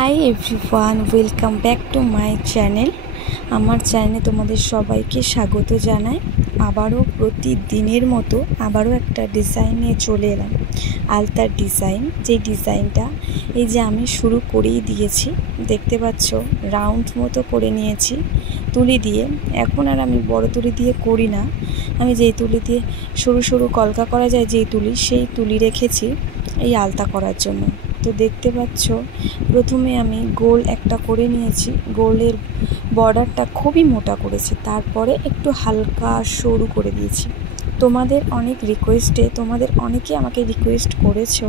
Hi everyone, welcome back to my channel. আমার চ্যানেলে তোমাদের সবাইকে স্বাগত জানাই। আবারও প্রতিদিনের মতো আবারও একটা ডিজাইন নিয়ে চলে এলাম, আলতার ডিজাইন। যে ডিজাইনটা এই যে আমি শুরু করেই দিয়েছি, দেখতে পাচ্ছ রাউন্ড মতো করে নিয়েছি তুলি দিয়ে। এখন আর আমি বড় তুলি দিয়ে করি না, আমি যেই তুলি দিয়ে সরু সরু কলকা করা যায় যেই তুলি, সেই তুলি রেখেছি এই আলতা করার জন্য। তো দেখতে পাচ্ছ প্রথমে আমি গোল একটা করে নিয়েছি, গোলের বর্ডারটা খুবই মোটা করেছি, তারপরে একটু হালকা সরু করে দিয়েছি। তোমাদের অনেক রিকোয়েস্টে তোমাদের অনেকে আমাকে রিকোয়েস্ট করেছো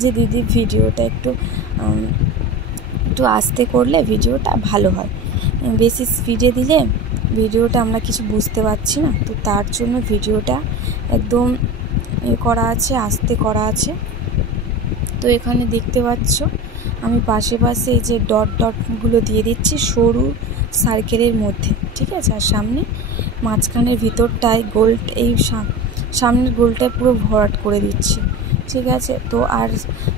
যে দিদি ভিডিওটা একটু আস্তে করলে ভিডিওটা ভালো হয়, বেশি স্পিডে দিলে ভিডিওটা আমরা কিছু বুঝতে পারছি না। তো তার জন্য ভিডিওটা একদম করা আছে, আস্তে করা আছে। তো এখানে দেখতে পাচ্ছ আমি পাশে পাশে এই যে ডট ডটগুলো দিয়ে দিচ্ছি সরু সার্কেলের মধ্যে, ঠিক আছে। আর সামনে মাঝখানের ভিতরটায় গোল, এই সামনের গোলটায় পুরো ভরাট করে দিচ্ছি, ঠিক আছে। তো আর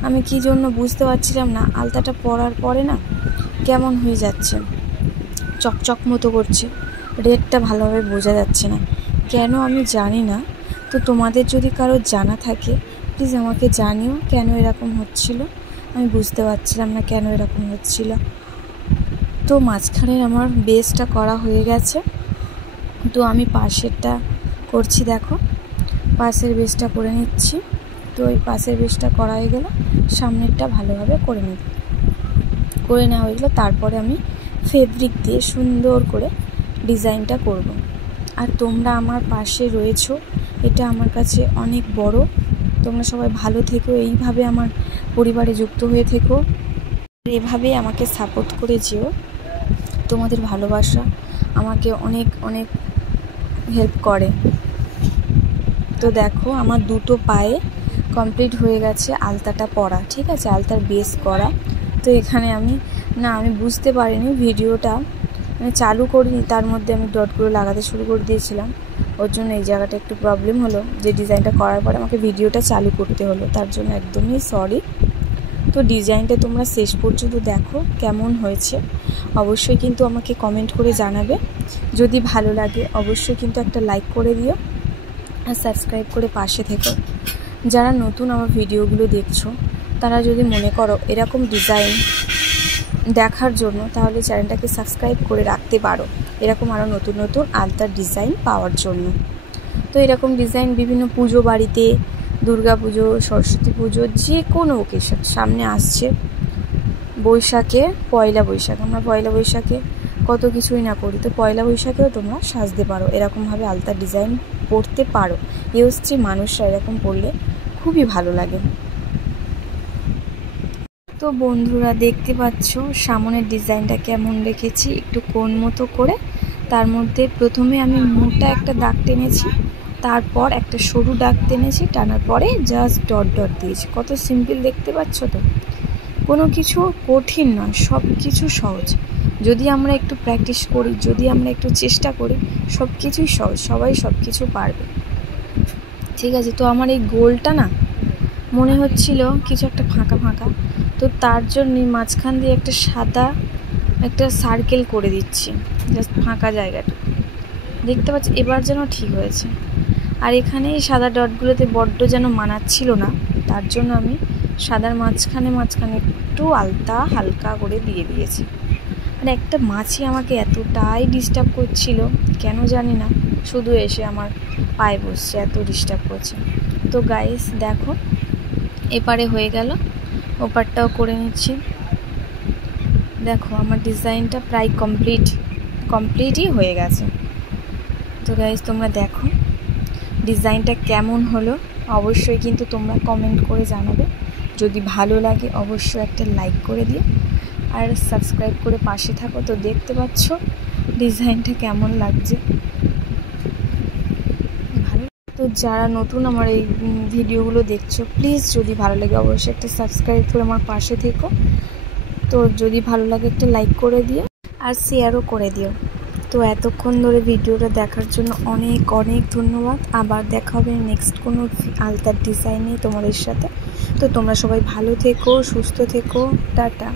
আমি কি জন্য বুঝতে পারছিলাম না, আলতাটা পরার পরে না কেমন হয়ে যাচ্ছে, চকচক মতো করছে, রেডটা ভালোভাবে বোঝা যাচ্ছে না কেন, আমি জানি না। তো তোমাদের যদি কারো জানা থাকে প্লিজ আমাকে জানিও কেন এরকম হচ্ছিল, আমি বুঝতে পারছিলাম না কেন এরকম হচ্ছিল। তো মাঝখানের আমার বেসটা করা হয়ে গেছে, তো আমি পাশেরটা করছি, দেখো পাশের বেসটা করে নিচ্ছি। তো এই পাশের বেসটা করা হয়ে গেল, সামনেরটা ভালোভাবে করে নেওয়া হয়ে গেলো। তারপরে আমি ফেব্রিক দিয়ে সুন্দর করে ডিজাইনটা করব। আর তোমরা আমার পাশে রয়েছো, এটা আমার কাছে অনেক বড়। তোমরা সবাই ভালো থেকো, এইভাবে আমার পরিবারে যুক্ত হয়ে থেকো, এভাবেই আমাকে সাপোর্ট করে যেও। তোমাদের ভালোবাসা আমাকে অনেক অনেক হেল্প করে। তো দেখো আমার দুটো পায়ে কমপ্লিট হয়ে গেছে আলতাটা পরা, ঠিক আছে, আলতার বেস করা। তো এখানে আমি বুঝতে পারিনি, ভিডিওটা চালু করিনি, তার মধ্যে আমি ডটগুলো লাগাতে শুরু করে দিয়েছিলাম, ওর জন্য এই জায়গাটা একটু প্রবলেম হলো, যে ডিজাইনটা করার পরে আমাকে ভিডিওটা চালু করতে হলো, তার জন্য একদমই সরি। তো ডিজাইনটা তোমরা শেষ পর্যন্ত দেখো কেমন হয়েছে, অবশ্যই কিন্তু আমাকে কমেন্ট করে জানাবে। যদি ভালো লাগে অবশ্যই কিন্তু একটা লাইক করে দিও আর সাবস্ক্রাইব করে পাশে থেকো। যারা নতুন আমার ভিডিওগুলো দেখছো তারা যদি মনে করো এরকম ডিজাইন দেখার জন্য, তাহলে চ্যানেলটাকে সাবস্ক্রাইব করে রাখতে পারো, এরকম আরও নতুন নতুন আলতার ডিজাইন পাওয়ার জন্য। তো এরকম ডিজাইন বিভিন্ন পুজো বাড়িতে, দুর্গা পুজো, সরস্বতী পুজো, যে কোনো ওকেশন সামনে আসছে, বৈশাখে, পয়লা বৈশাখ, আমরা পয়লা বৈশাখে কত কিছুই না করি, তো পয়লা বৈশাখেও তোমরা সাজতে পারো, এরকমভাবে আলতার ডিজাইন পরতে পারো। স্ত্রী মানুষরা এরকম পরলে খুবই ভালো লাগে। তো বন্ধুরা দেখতে পাচ্ছ সামনের ডিজাইনটা কেমন রেখেছি, একটু কোণ মতো করে, তার মধ্যে প্রথমে আমি মোটা একটা দাগ টেনেছি, তারপর একটা সরু দাগ টেনেছি, টানার পরে জাস্ট ডট ডট দিয়েছি। কত সিম্পল দেখতে পাচ্ছ তো, কোনো কিছু কঠিন নয়, সব কিছু সহজ। যদি আমরা একটু প্র্যাকটিস করি, যদি আমরা একটু চেষ্টা করি, সব কিছুই সহজ, সবাই সব কিছু পারবে, ঠিক আছে। তো আমার এই গোলটা না মনে হচ্ছিল কিছু একটা ফাঁকা ফাঁকা, তো তার জন্যই মাঝখান দিয়ে একটা সাদা একটা সার্কেল করে দিচ্ছি, জাস্ট ফাঁকা জায়গাটা দেখতে পাচ্ছি, এবার যেন ঠিক হয়েছে। আর এখানে এই সাদা ডটগুলোতে বড্ড যেন মানাচ্ছিল না, তার জন্য আমি সাদার মাঝখানে একটু আলতা হালকা করে দিয়ে দিয়েছি। আর একটা মাছি আমাকে এতটাই ডিস্টার্ব করছিল কেন জানি না, শুধু এসে আমার পায়ে বসছে, এত ডিস্টার্ব করছে। তো গাইস দেখো এপারে হয়ে গেল, ওপারটাও করে নিচ্ছি। দেখো আমার ডিজাইনটা প্রায় কমপ্লিটই হয়ে গেছে। তো গাইস তোমরা দেখো ডিজাইনটা কেমন হলো, অবশ্যই কিন্তু তোমরা কমেন্ট করে জানাবে। যদি ভালো লাগে অবশ্যই একটা লাইক করে দিও আর সাবস্ক্রাইব করে পাশে থাকো। তো দেখতে পাচ্ছ ডিজাইনটা কেমন লাগছে, ভালো। তো যারা নতুন আমার এই ভিডিওগুলো দেখছো প্লিজ যদি ভালো লাগে অবশ্যই একটা সাবস্ক্রাইব করে আমার পাশে থেকো। তো যদি ভালো লাগে একটা লাইক করে দিও আর শেয়ারও করে দিও। তো এতক্ষণ ধরে ভিডিওটা দেখার জন্য অনেক অনেক ধন্যবাদ। আবার দেখা হবে নেক্সট কোনো আলতার ডিজাইন নিয়ে তোমাদের সাথে। তো তোমরা সবাই ভালো থেকো, সুস্থ থেকো, টাটা।